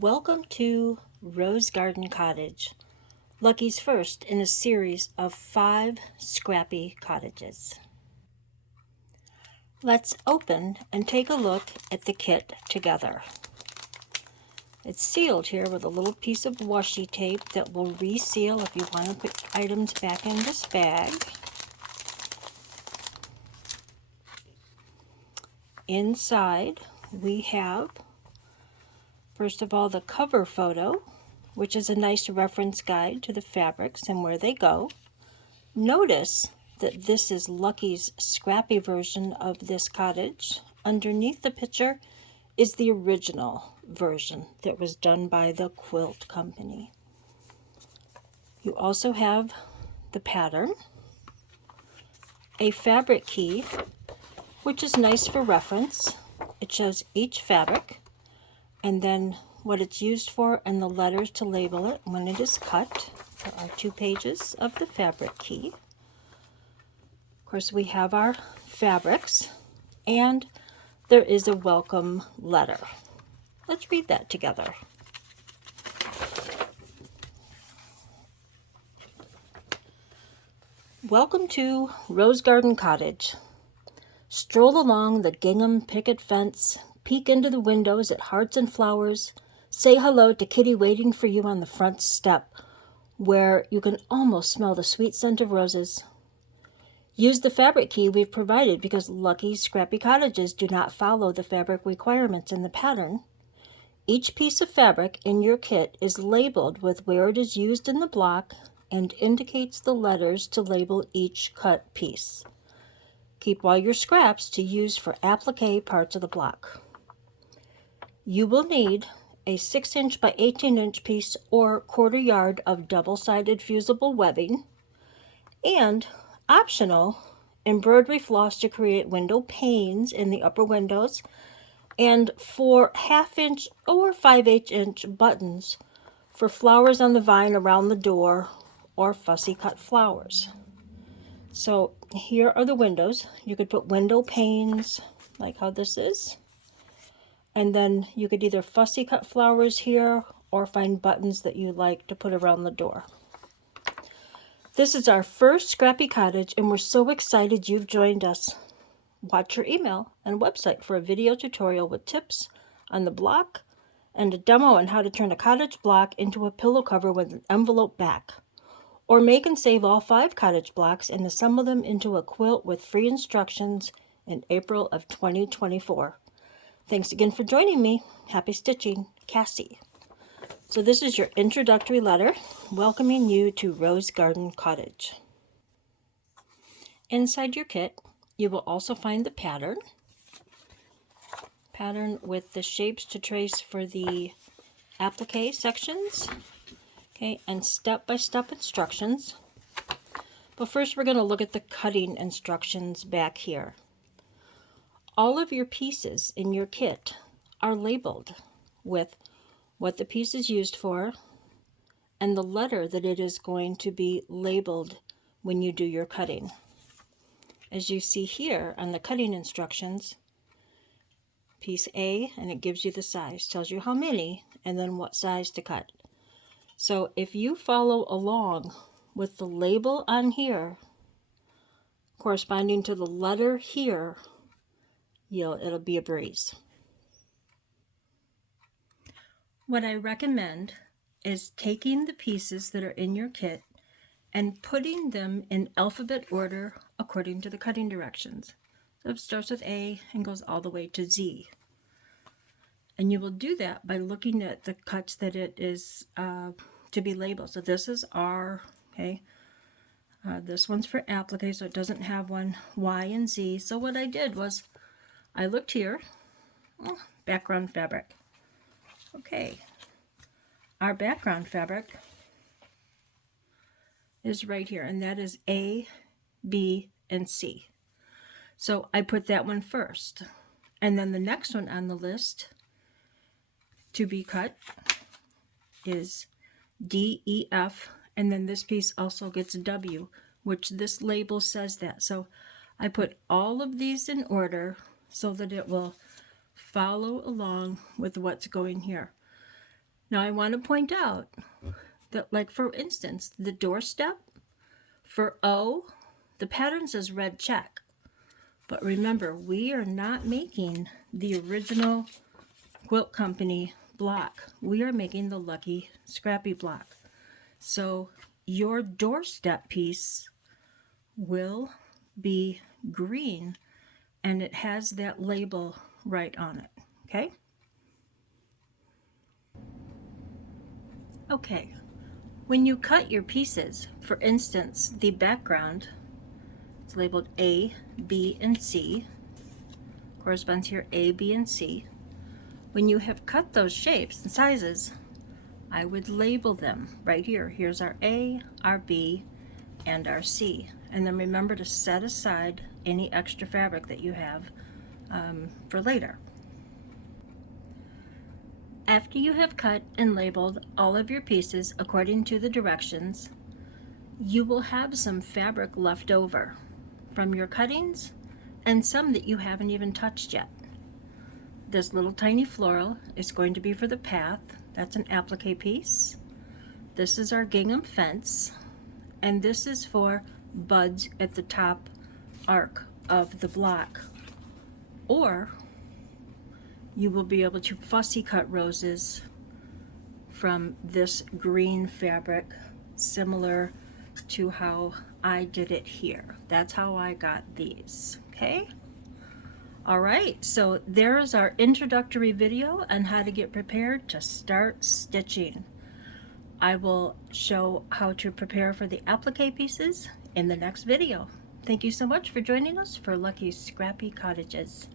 Welcome to Rose Garden Cottage, Lucky's first in a series of 5 scrappy cottages. Let's open and take a look at the kit together. It's sealed here with a little piece of washi tape that will reseal if you want to put items back in this bag. Inside we have, first of all, the cover photo, which is a nice reference guide to the fabrics and where they go. Notice that this is Lucky's scrappy version of this cottage. Underneath the picture is the original version that was done by the quilt company. You also have the pattern, a fabric key, which is nice for reference. It shows each fabric and then what it's used for and the letters to label it when it is cut. There are 2 pages of the fabric key. Of course, we have our fabrics, and there is a welcome letter. Let's read that together. Welcome to Rose Garden Cottage. Stroll along the gingham picket fence, peek into the windows at hearts and flowers, say hello to Kitty waiting for you on the front step, where you can almost smell the sweet scent of roses. Use the fabric key we've provided because Lucky's scrappy cottages do not follow the fabric requirements in the pattern. Each piece of fabric in your kit is labeled with where it is used in the block and indicates the letters to label each cut piece. Keep all your scraps to use for applique parts of the block. You will need a 6-inch by 18-inch piece or 1/4 yard of double-sided fusible webbing, and optional, embroidery floss to create window panes in the upper windows, and 4 1/2-inch or 5/8-inch buttons for flowers on the vine around the door or fussy cut flowers. So here are the windows. You could put window panes like how this is, and then you could either fussy cut flowers here or find buttons that you like to put around the door. This is our first scrappy cottage, and we're so excited you've joined us. Watch your email and website for a video tutorial with tips on the block and a demo on how to turn a cottage block into a pillow cover with an envelope back. Or make and save all 5 cottage blocks and assemble them into a quilt with free instructions in April of 2024. Thanks again for joining me. Happy stitching, Cassie. So this is your introductory letter welcoming you to Rose Garden Cottage. Inside your kit, you will also find the pattern with the shapes to trace for the applique sections, okay, and step-by-step instructions. But first we're going to look at the cutting instructions back here. All of your pieces in your kit are labeled with what the piece is used for and the letter that it is going to be labeled when you do your cutting. As you see here on the cutting instructions, piece A, and it gives you the size, tells you how many and then what size to cut. So if you follow along with the label on here corresponding to the letter here, it'll be a breeze. What I recommend is taking the pieces that are in your kit and putting them in alphabet order according to the cutting directions. So it starts with A and goes all the way to Z. And you will do that by looking at the cuts that it is to be labeled. So this is R, okay? This one's for applique, so it doesn't have one Y and Z. So what I did was I looked here, background fabric. Okay, our background fabric is right here, and that is A, B, and C. So I put that one first, and then the next one on the list to be cut is D, E, F, and then this piece also gets W, which this label says that. So I put all of these in order so that it will follow along with what's going here. Now I want to point out that, like for instance, the doorstep for O, the pattern says red check. But remember, we are not making the original Quilt Company block. We are making the Lucky Scrappy block. So your doorstep piece will be green, and it has that label right on it, okay? Okay, when you cut your pieces, for instance, the background, it's labeled A, B, and C, corresponds here A, B, and C. When you have cut those shapes and sizes, I would label them right here. Here's our A, our B, and our C. And then remember to set aside any extra fabric that you have for later. After you have cut and labeled all of your pieces according to the directions, you will have some fabric left over from your cuttings and some that you haven't even touched yet. This little tiny floral is going to be for the path. That's an applique piece. This is our gingham fence, and this is for buds at the top arc of the block. Or you will be able to fussy cut roses from this green fabric, similar to how I did it here. That's how I got these, okay? All right, so there is our introductory video on how to get prepared to start stitching. I will show how to prepare for the applique pieces in the next video. Thank you so much for joining us for Lucky Scrappy Cottages.